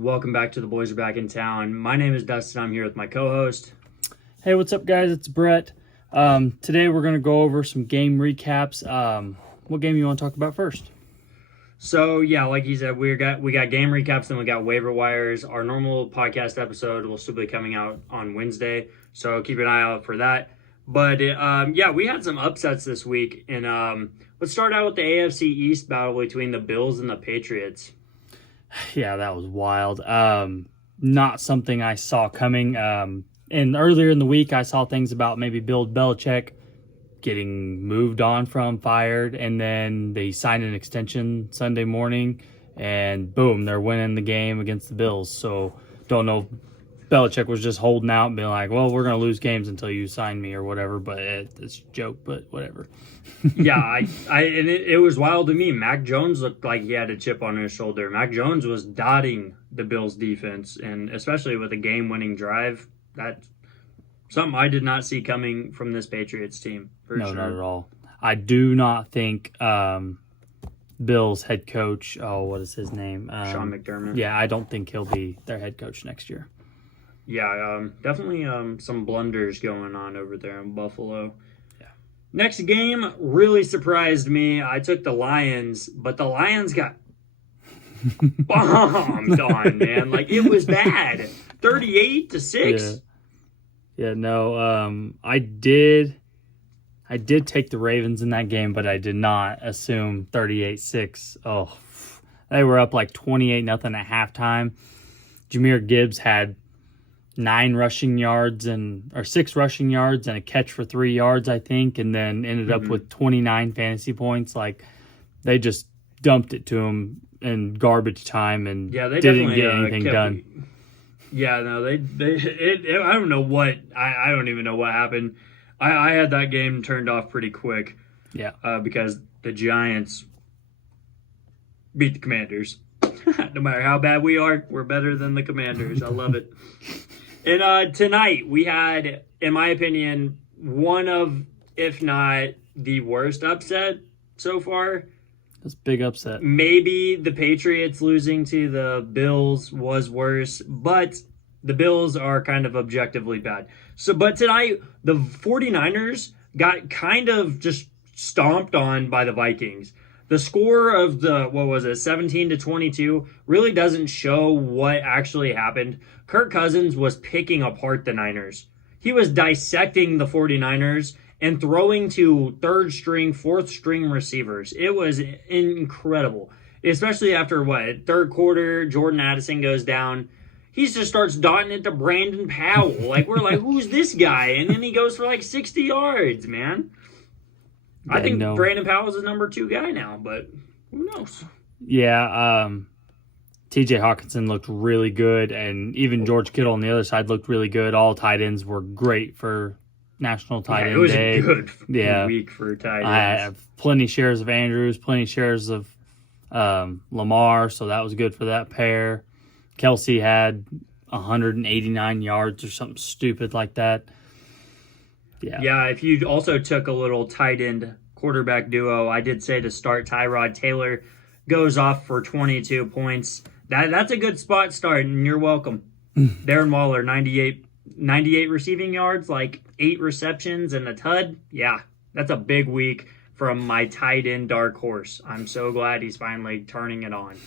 Welcome back to The Boys Are Back in Town. My name is Dustin. I'm here with my co-host. Hey, what's up, guys? It's Brett. Today we're going to go over some game recaps. What game you want to talk about first? So, yeah, like he said, we got game recaps, then we got waiver wires. Our normal podcast episode will still be coming out on Wednesday, so keep an eye out for that. But, we had some upsets this week. And let's start out with the AFC East battle between the Bills and the Patriots. Yeah, that was wild. Not something I saw coming. And earlier in the week, I saw things about maybe Bill Belichick getting moved on from, fired, and then they signed an extension Sunday morning, and boom, they're winning the game against the Bills. So don't know if Belichick was just holding out and being like, well, we're going to lose games until you sign me or whatever, but it's a joke, but whatever. Yeah, it was wild to me. Mac Jones looked like he had a chip on his shoulder. Mac Jones was dotting the Bills defense, and especially with a game-winning drive, that's something I did not see coming from this Patriots team. No, not at all. I do not think Bills head coach, what is his name? Sean McDermott. Yeah, I don't think he'll be their head coach next year. Yeah, definitely some blunders going on over there in Buffalo. Yeah. Next game really surprised me. I took the Lions, but the Lions got bombed on, man. Like, it was bad. 38-6. Yeah, no, I did take the Ravens in that game, but I did not assume 38-6. Oh, they were up like 28-0 at halftime. Jahmyr Gibbs had 6 rushing yards and a catch for 3 yards, I think, and then ended up with 29 fantasy points. Like, they just dumped it to him in garbage time and they didn't get anything done. Yeah, no, I don't know what, I don't even know what happened. I had that game turned off pretty quick. Yeah. Because the Giants beat the Commanders. No matter how bad we are, we're better than the Commanders. I love it. And tonight we had, in my opinion, one of, if not the worst upset so far. That's a big upset. Maybe the Patriots losing to the Bills was worse, but the Bills are kind of objectively bad. But tonight, the 49ers got kind of just stomped on by the Vikings. The score of 17-22 really doesn't show what actually happened. Kirk Cousins was picking apart the Niners. He was dissecting the 49ers and throwing to third-string, fourth-string receivers. It was incredible, especially after, third quarter, Jordan Addison goes down. He just starts dotting it to Brandon Powell. Like, we're like, who's this guy? And then he goes for, 60 yards, man. I think Brandon Powell's the number 2 guy now, but who knows? Yeah, TJ Hawkinson looked really good, and even George Kittle on the other side looked really good. All tight ends were great for National Tight End Day. It was a good week for tight ends. I have plenty shares of Andrews, plenty shares of Lamar, so that was good for that pair. Kelsey had 189 yards or something stupid like that. Yeah, if you also took a little tight end quarterback duo, I did say to start Tyrod Taylor, goes off for 22 points. That's a good spot start, and you're welcome. Darren Waller, 98 receiving yards, 8 receptions and a TD. Yeah, that's a big week from my tight end dark horse. I'm so glad he's finally turning it on.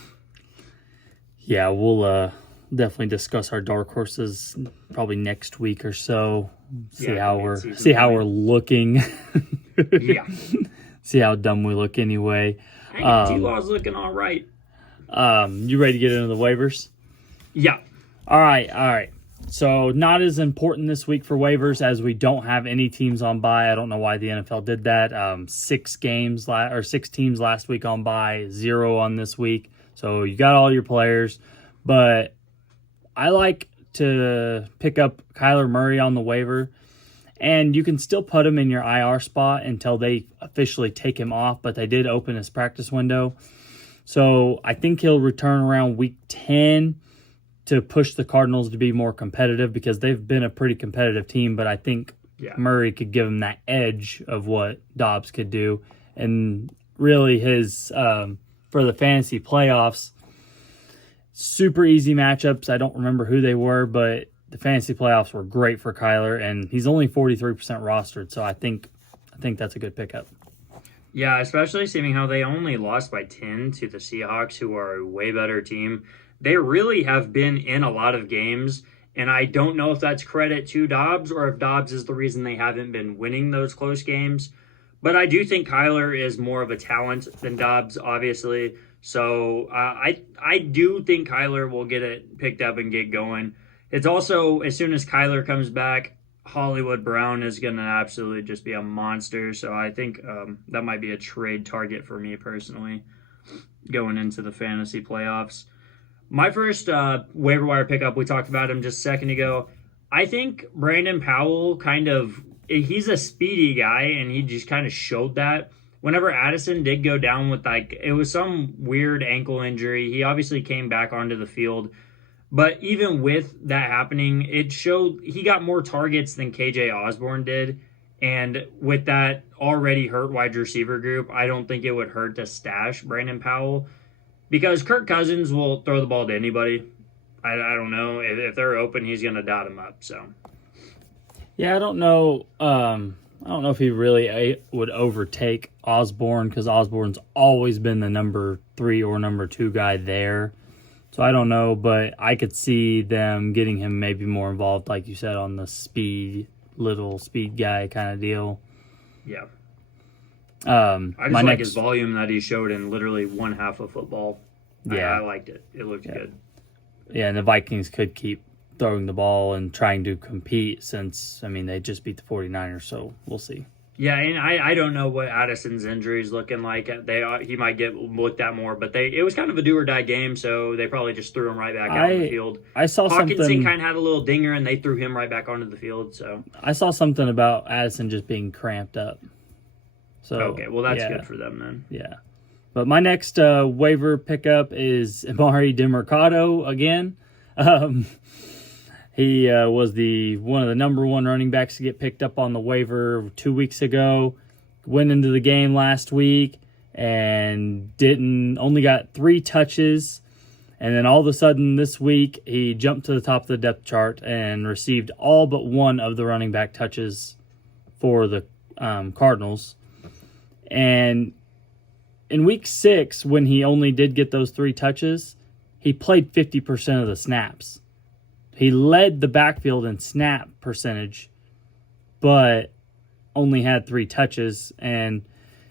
Yeah, we'll definitely discuss our dark horses probably next week or so. See how we're looking. Yeah. See how dumb we look anyway. I think T-Law's looking all right. You ready to get into the waivers? Yeah. All right. So not as important this week for waivers as we don't have any teams on bye. I don't know why the NFL did that. 6 teams last week on bye, 0 on this week. So you got all your players, but I like to pick up Kyler Murray on the waiver, and you can still put him in your IR spot until they officially take him off, but they did open his practice window. So I think he'll return around week 10 to push the Cardinals to be more competitive, because they've been a pretty competitive team, but I think Murray could give him that edge of what Dobbs could do. And really his for the fantasy playoffs, super easy matchups. I don't remember who they were, but the fantasy playoffs were great for Kyler, and he's only 43% rostered, so I think that's a good pickup. Yeah, especially seeing how they only lost by 10 to the Seahawks, who are a way better team. They really have been in a lot of games, and I don't know if that's credit to Dobbs or if Dobbs is the reason they haven't been winning those close games. But I do think Kyler is more of a talent than Dobbs, obviously. So I do think Kyler will get it picked up and get going. It's also, as soon as Kyler comes back, Hollywood Brown is going to absolutely just be a monster. So I think that might be a trade target for me personally going into the fantasy playoffs. My first waiver wire pickup, we talked about him just a second ago. I think Brandon Powell he's a speedy guy, and he just kind of showed that. Whenever Addison did go down with, it was some weird ankle injury, he obviously came back onto the field. But even with that happening, it showed he got more targets than KJ Osborne did. And with that already hurt wide receiver group, I don't think it would hurt to stash Brandon Powell. Because Kirk Cousins will throw the ball to anybody. I don't know. If they're open, he's going to dot them up. So, yeah, I don't know. I don't know if he really would overtake Osborne, because Osborne's always been the number 3 or number 2 guy there. So I don't know, but I could see them getting him maybe more involved, like you said, on the little speed guy kind of deal. Yeah. I just like his next volume that he showed in literally one half of football. Yeah. I liked it. It looked good. Yeah, and the Vikings could keep throwing the ball and trying to compete since, they just beat the 49ers, so we'll see. Yeah, and I don't know what Addison's injury is looking like. He might get looked at more, but it was kind of a do-or-die game, so they probably just threw him right back out on the field. I saw Hawkinson kind of had a little dinger, and they threw him right back onto the field. So I saw something about Addison just being cramped up. So okay, well, that's good for them then. Yeah. But my next waiver pickup is Amari DeMercado again. He was one of the number 1 running backs to get picked up on the waiver 2 weeks ago. Went into the game last week and only got 3 touches. And then all of a sudden this week, he jumped to the top of the depth chart and received all but 1 of the running back touches for the Cardinals. And in week 6, when he only did get those 3 touches, he played 50% of the snaps. He led the backfield in snap percentage, but only had 3 touches. And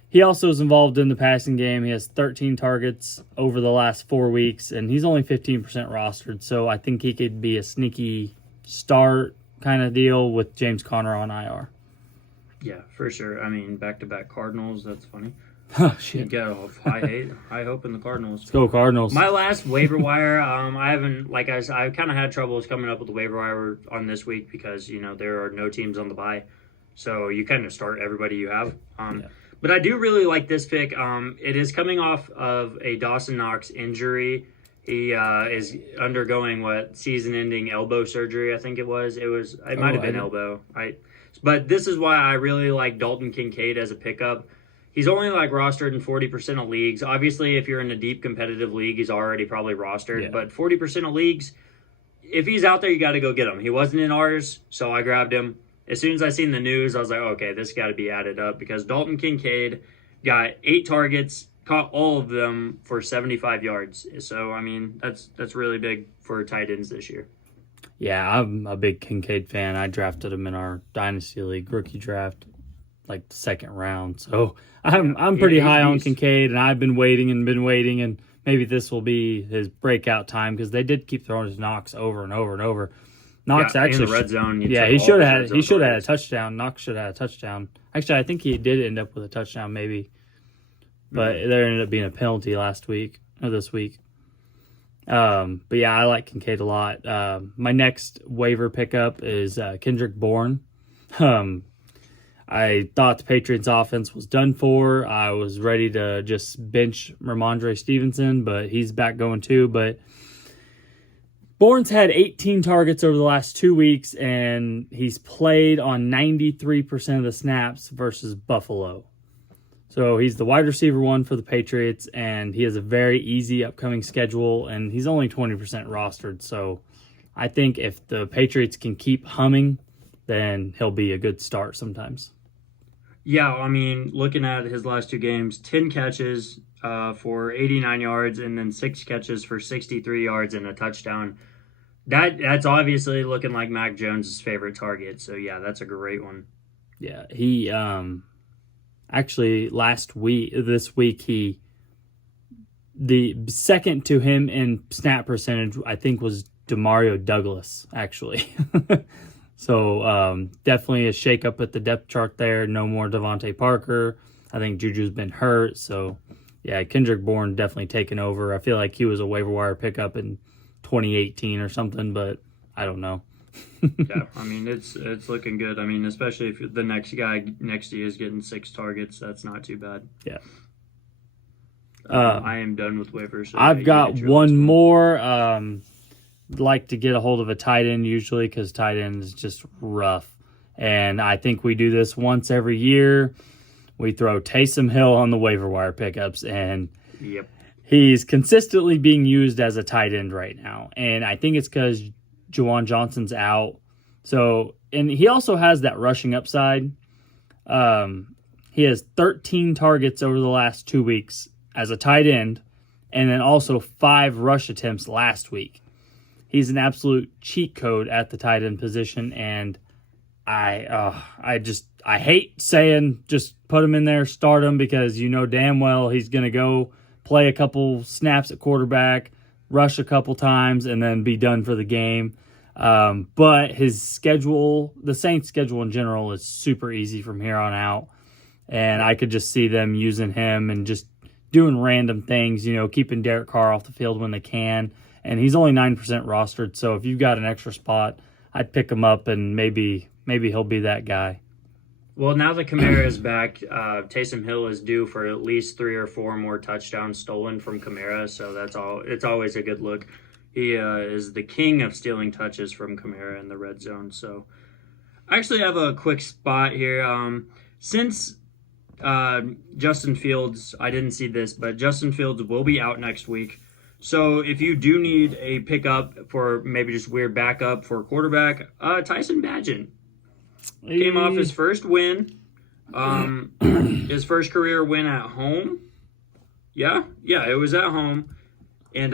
he also is involved in the passing game. He has 13 targets over the last 4 weeks, and he's only 15% rostered. So I think he could be a sneaky start kind of deal with James Conner on IR. Yeah, for sure. Back-to-back Cardinals, that's funny. Oh, shit. You got high hope in the Cardinals. Let's go Cardinals. My last waiver wire, I kind of had troubles coming up with the waiver wire on this week because, there are no teams on the bye. So you kind of start everybody you have. But I do really like this pick. It is coming off of a Dawson Knox injury. He is undergoing season-ending elbow surgery, I think it was. It might have been elbow. But this is why I really like Dalton Kincaid as a pickup. He's only rostered in 40% of leagues. Obviously, if you're in a deep competitive league, he's already probably rostered. Yeah. But 40% of leagues, if he's out there, you got to go get him. He wasn't in ours, so I grabbed him. As soon as I seen the news, I was like, okay, this got to be added up because Dalton Kincaid got 8 targets, caught all of them for 75 yards. So, that's really big for tight ends this year. Yeah, I'm a big Kincaid fan. I drafted him in our Dynasty League rookie draft, the second round. So I'm pretty high on Kincaid, and I've been waiting, and maybe this will be his breakout time because they did keep throwing his Knox over and over and over. Knox actually in the red zone. He should have had a touchdown. Knox should have had a touchdown. Actually, I think he did end up with a touchdown, maybe, but there ended up being a penalty this week. But yeah, I like Kincaid a lot. My next waiver pickup is Kendrick Bourne. I thought the Patriots offense was done for. I was ready to just bench Ramondre Stevenson, but he's back going too. But Bourne's had 18 targets over the last 2 weeks, and he's played on 93% of the snaps versus Buffalo. So he's the wide receiver 1 for the Patriots, and he has a very easy upcoming schedule, and he's only 20% rostered. So I think if the Patriots can keep humming, then he'll be a good start sometimes. Yeah, I mean, looking at his last 2 games, 10 catches for 89 yards and then 6 catches for 63 yards and a touchdown. That's obviously looking like Mac Jones' favorite target. So, yeah, that's a great one. Yeah, he actually this week, the second to him in snap percentage, I think, was Demario Douglas, actually. So definitely a shakeup at the depth chart there. No more Devontae Parker. I think Juju's been hurt. So, yeah, Kendrick Bourne definitely taken over. I feel like he was a waiver wire pickup in 2018 or something, but I don't know. Yeah, I mean, it's looking good. I mean, especially if the next guy next to you is getting 6 targets, that's not too bad. Yeah. I am done with waivers. So I've got one more. Like to get a hold of a tight end usually because tight end is just rough. And I think we do this once every year. We throw Taysom Hill on the waiver wire pickups, and yep, he's consistently being used as a tight end right now. And I think it's because Juwan Johnson's out. So, and he also has that rushing upside. He has 13 targets over the last 2 weeks as a tight end, and then also 5 rush attempts last week. He's an absolute cheat code at the tight end position, and I hate saying just put him in there, start him, because you know damn well he's going to go play a couple snaps at quarterback, rush a couple times, and then be done for the game. But his schedule, the Saints' schedule in general, is super easy from here on out, and I could just see them using him and just doing random things, keeping Derek Carr off the field when they can. And he's only 9% rostered, so if you've got an extra spot, I'd pick him up, and maybe he'll be that guy. Well, now that Kamara is back, Taysom Hill is due for at least 3 or 4 more touchdowns stolen from Kamara, so that's all. It's always a good look. He is the king of stealing touches from Kamara in the red zone. So I actually have a quick spot here. Since Justin Fields, I didn't see this, but Justin Fields will be out next week. So if you do need a pickup for maybe just weird backup for quarterback, Tyson Bagent came off his first win, his first career win at home. Yeah, it was at home, and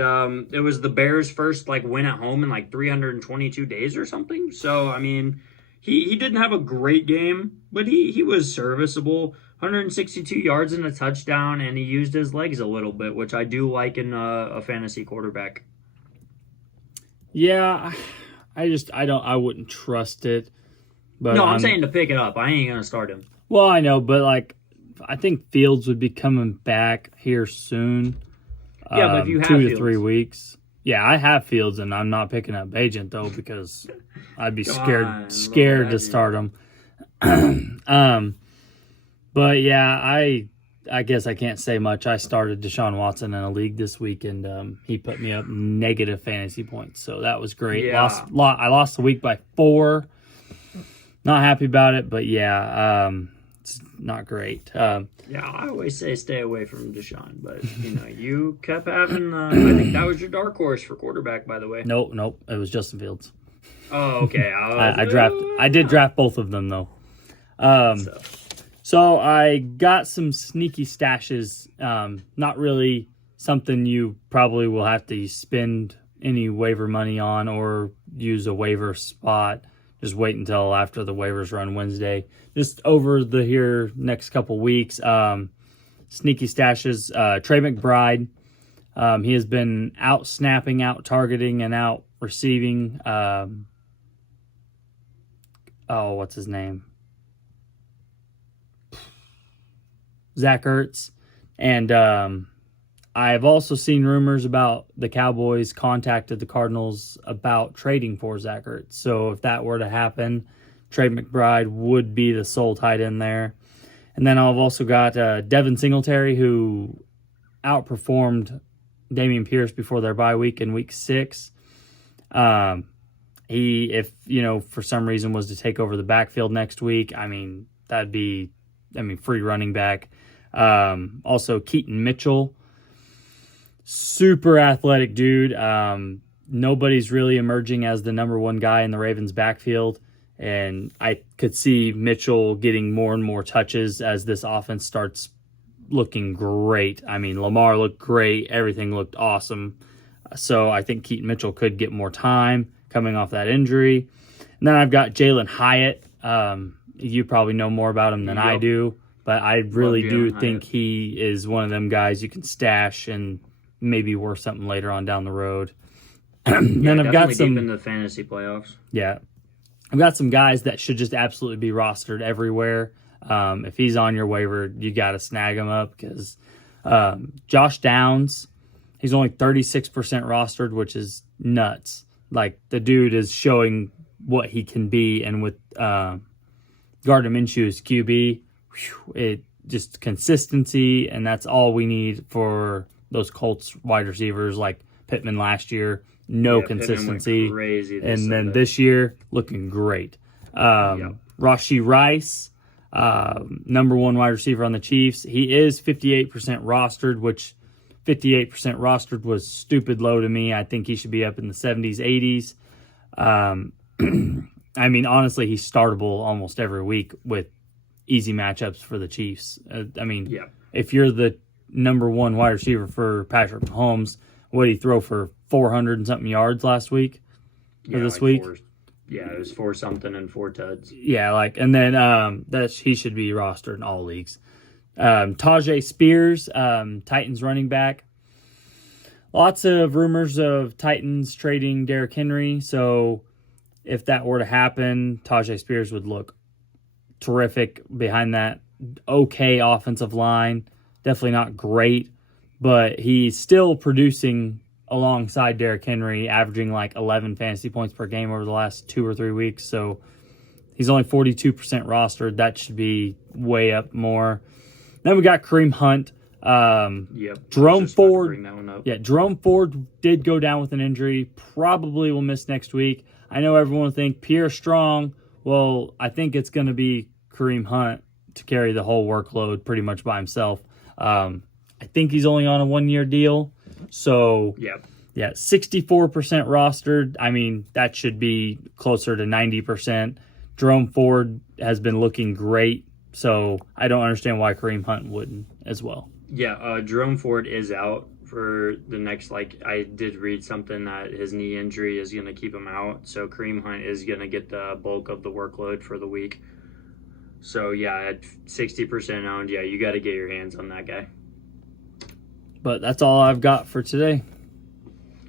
it was the Bears' first win at home in 322 days or something. So I mean, he didn't have a great game, but he was serviceable. 162 yards and a touchdown, and he used his legs a little bit, which I do like in a fantasy quarterback. Yeah, I wouldn't trust it. But no, I'm saying to pick it up. I ain't gonna start him. Well, I know, but I think Fields would be coming back here soon. Yeah, but if you have 2 to Fields. 3 weeks. Yeah, I have Fields, and I'm not picking up Bagent though because I'd be scared to start him. But yeah, I guess I can't say much. I started Deshaun Watson in a league this week, and he put me up negative fantasy points, so that was great. Yeah. I lost the week by 4. Not happy about it, but yeah, it's not great. Yeah, I always say stay away from Deshaun, but you kept having. I think that was your dark horse for quarterback, by the way. Nope, it was Justin Fields. Oh, okay. I did draft both of them though. So I got some sneaky stashes. Not really something you probably will have to spend any waiver money on or use a waiver spot. Just wait until after the waivers run Wednesday. Just over the next couple weeks. Sneaky stashes. Trey McBride. He has been out snapping, out targeting, and out receiving. What's his name? Zach Ertz. And I've also seen rumors about the Cowboys contacted the Cardinals about trading for Zach Ertz. So if that were to happen, Trey McBride would be the sole tight end there. And then I've also got Devin Singletary, who outperformed Dameon Pierce before their bye week in week 6. He, if for some reason was to take over the backfield next week, that'd be free running back. Also, Keaton Mitchell, super athletic dude. Nobody's really emerging as the number one guy in the Ravens backfield. And I could see Mitchell getting more and more touches as this offense starts looking great. I mean, Lamar looked great. Everything looked awesome. So I think Keaton Mitchell could get more time coming off that injury. And then I've got Jalen Hyatt. You probably know more about him than I do, but I really do think he is one of them guys you can stash and maybe worth something later on down the road. Then I've got some deep in the fantasy playoffs. Yeah, I've got some guys that should just absolutely be rostered everywhere. If he's on your waiver, you got to snag him up because Josh Downs, he's only 36% rostered, which is nuts. Like, the dude is showing what he can be, and with Gardner Minshew's QB, it just consistency, and that's all we need for those Colts wide receivers like Pittman last year. No consistency. And then this year, looking great. Rashee Rice, number one wide receiver on the Chiefs. He is 58% rostered, which 58% rostered was stupid low to me. I think he should be up in the 70s, 80s. I mean, honestly, he's startable almost every week with easy matchups for the Chiefs. If you're the number one wide receiver for Patrick Mahomes, what did he throw for 400 and something yards last week? Or this week? It was 4 something and 4 tuds. Yeah, and then he should be rostered in all leagues. Tajay Spears, Titans running back. Lots of rumors of Titans trading Derrick Henry, so if that were to happen, Tajay Spears would look terrific behind that okay offensive line. Definitely not great, but he's still producing alongside Derrick Henry, averaging like 11 fantasy points per game over the last 2 or 3 weeks. So he's only 42% rostered. That should be way up more. Then we got Kareem Hunt. Jerome Ford. Jerome Ford did go down with an injury. Probably will miss next week. I know everyone will think Pierre Strong. Well, I think it's going to be Kareem Hunt to carry the whole workload pretty much by himself. I think he's only on a 1-year deal. So, 64% rostered. I mean, that should be closer to 90%. Jerome Ford has been looking great, so I don't understand why Kareem Hunt wouldn't as well. Jerome Ford is out for the next, I did read something that his knee injury is going to keep him out. So Kareem Hunt is going to get the bulk of the workload for the week. So, at 60% owned, you got to get your hands on that guy. But that's all I've got for today.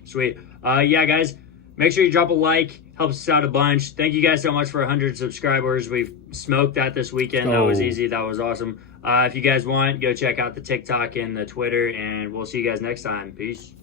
Sweet. Guys, make sure you drop a like. Helps us out a bunch. Thank you guys so much for 100 subscribers. We've smoked that this weekend. That was easy. That was awesome. If you guys want, go check out the TikTok and the Twitter, and we'll see you guys next time. Peace.